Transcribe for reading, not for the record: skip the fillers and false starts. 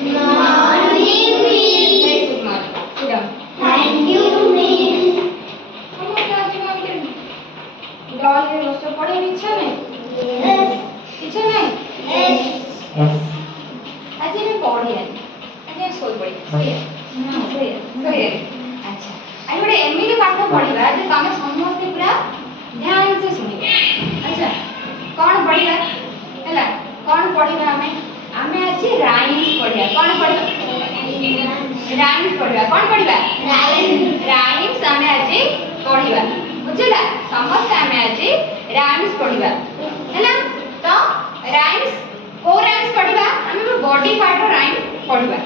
Morning, miss. Very good morning. Sit down. Thank you, miss. ସମସ୍ତେ ଆଜି କେମିତି ଡଲରେ ବସ ପଢ଼ିବାକୁ ଇଚ୍ଛା ନାହିଁ? Yes. ଇଚ୍ଛା ନାହିଁ? Yes. ଆଜି ଆମେ ପଢ଼ିବାନି, ଆଜି ଆମେ ଶୋଇପଡ଼ିବା। ଶୋଇବା। ଆଚ୍ଛା, ଆଜି ଗୋଟେ ଏମିତି ପାଠ ପଢ଼ିବା ଯେ ତମେ ସମସ୍ତେ ପୁରା ଧ୍ୟାନ ସେ ଶୁଣିବ। ଆଚ୍ଛା, କ'ଣ ପଢ଼ିବା ହେଲା? କ'ଣ ପଢ଼ିବା ଆମେ? ଆମେ ଆଜି ରାଇମ୍ସ ପଢ଼ିବା। କ'ଣ ପଢ଼ିବା? ରାଇମ୍ସ ପଢ଼ିବା। କ'ଣ ପଢ଼ିବା? ରାଇମ୍ସ ଆମେ ଆଜି ପଢ଼ିବା। ବୁଝିଲା? ସମସ୍ତେ ଆମେ ଆଜି ରାଇମ୍ସ ପଢ଼ିବା ହେଲା। ତ ରାଇମ୍ସ କୋଉ ରାଇମ୍ସ ପଢ଼ିବା? ଆମେ ବଡି ପାର୍ଟର ରାଇମ୍ସ ପଢ଼ିବା।